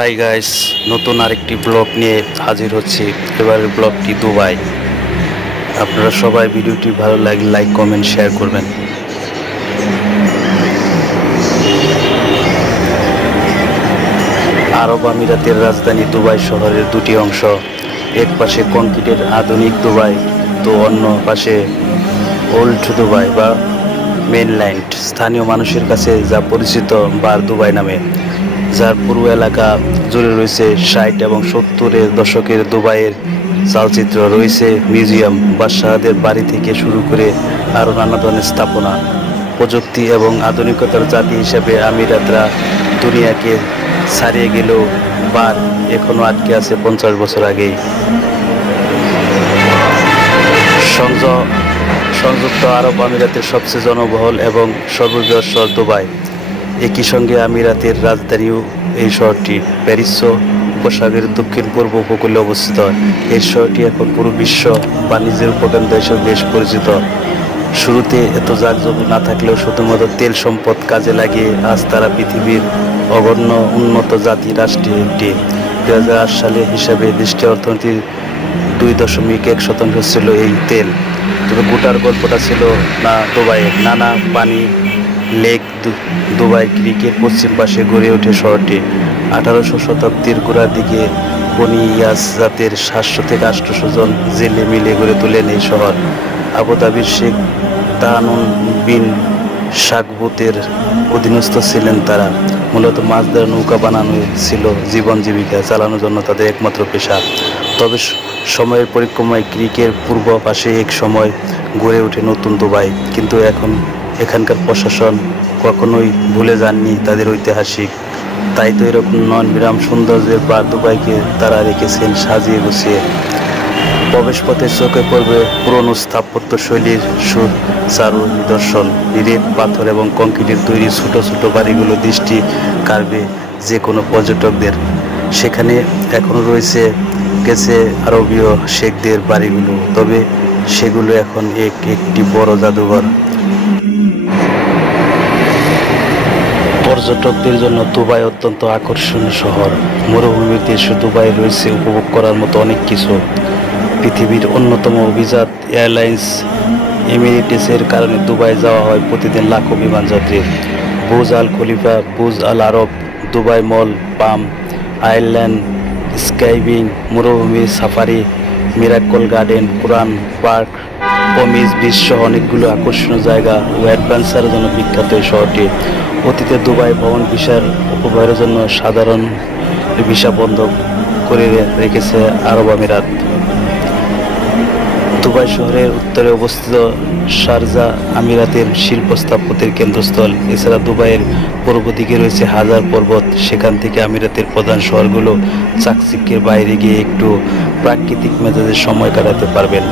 Hi guys, নতুন আরেকটি blog নিয়ে হাজির হচ্ছি। এবারের ব্লগটি দুবাই। আপনারা সবাই ভিডিওটি ভালো লাগলে লাইক কমেন্ট শেয়ার করবেন। আরব আমিরাতের রাজধানী দুবাই শহরের দুটি অংশ, এক পাশে কংক্রিটের আধুনিক দুবাই, তো অন্য পাশে ওল্ড দুবাই বা মেইনল্যান্ড, স্থানীয় মানুষের কাছে যা পরিচিত বার দুবাই নামে, যার পুরো এলাকা জুড়ে রয়েছে 60 এবং 70-এর দশকের দুবাইয়ের চালচিত্র, রয়েছে মিউজিয়াম, বাদশাহদের বাড়ি থেকে শুরু করে আরও নানা ধরনের স্থাপনা। প্রযুক্তি এবং আধুনিকতার জাতি হিসেবে আমিরাতরা দুনিয়াকে ছাড়িয়ে গেলেও বার এখনও আটকে আছে 50 বছর আগেই। সংযুক্ত আরব আমিরাতের সবচেয়ে জনবহুল এবং সর্ববৃহৎ শহর দুবাই। একই সঙ্গে আমিরাতের রাজধানীও এই শহরটি। প্যারিস উপসাগরের দক্ষিণ পূর্ব উপকূলে অবস্থিত। এই শহরটি এখন পুরো বিশ্ব বাণিজ্যের উপকেন্দ্র হিসেবে বেশ পরিচিত। শুরুতে এত জাঁকজমক না থাকলেও শুধুমাত্র তেল সম্পদ কাজে লাগিয়ে আজ তারা পৃথিবীর অগণ্য উন্নত জাতি রাষ্ট্রে একটি। 2008 সালের হিসাবে দেশটির অর্থনীতির 2.1% ছিল এই তেল। তবে গোটার গল্পটা ছিল না দুবাইয়ের। নানা পানি লেক দুবাই ক্রিকের পশ্চিম পাশে গড়ে ওঠে শহরটি। 1800 শতাব্দীর গোড়ার দিকে বনি ইয়াস জাতের 700 থেকে 800 জন জেলে মিলে গড়ে তোলেন এই শহর। আবুধাবির শেখ তানুন বিন শাকবুতের অধীনস্থ ছিলেন তারা। মূলত মাছ ধরা নৌকা বানানো ছিল জীবন জীবিকা চালানোর জন্য তাদের একমাত্র পেশা। তবে সময়ের পরিক্রমায় ক্রিকের পূর্ব পাশে এক সময় গড়ে ওঠে নতুন দুবাই, কিন্তু এখানকার প্রশাসন কখনোই ভুলে যাননি তাদের ঐতিহাসিক। তাই তো এরকম নয়নবিরাম সৌন্দর্যের বার দুবাইকে তারা রেখেছেন সাজিয়ে গুছিয়ে। প্রবেশপথে চোখে পড়বে পুরনো স্থাপত্য শৈলীর সুচারু নিদর্শন। নিরেট পাথর এবং কংক্রিটের তৈরি ছোট ছোট বাড়িগুলো দৃষ্টি কাড়বে যে কোনো পর্যটকদের। সেখানে এখনও গেছে আরবীয় শেখদের বাড়িগুলো, তবে সেগুলো এখন একটি বড় জাদুঘর। পর্যটকদের জন্য দুবাই অত্যন্ত আকর্ষণীয় শহর। মরুভূমির দেশ দুবাই রয়েছে উপভোগ করার মতো অনেক কিছু। পৃথিবীর অন্যতম অভিজাত এয়ারলাইন্স এমিরেটসের কারণে দুবাই যাওয়া হয় প্রতিদিন লাখো বিমানযাত্রীর। বুর্জ আল খলিফা, বুর্জ আল আরব, দুবাই মল, পাম আইল্যান্ড, স্কাইভিং, মরুভূমি সাফারি, মিরাকল গার্ডেন, কোরান পার্ক, পমিজ বিচ সহ অনেকগুলো আকর্ষণীয় জায়গা ও অ্যাডভেঞ্চারের জন্য বিখ্যাত এই শহরটি। অতীতে দুবাই ভ্রমণ ভিসার উপভোগের জন্য সাধারণ ভিসা বন্ধ করে রেখেছে আরব আমিরাত। দুবাই শহরের উত্তরে অবস্থিত শারজা আমিরাতের শিল্প স্থাপত্যের কেন্দ্রস্থল। এছাড়া দুবাইয়ের পূর্ব দিকে রয়েছে হাজার পর্বত। সেখান থেকে আমিরাতের প্রধান শহরগুলো চাকচিক্যের বাইরে গিয়ে একটু প্রাকৃতিক মেজাজের সময় কাটাতে পারবেন।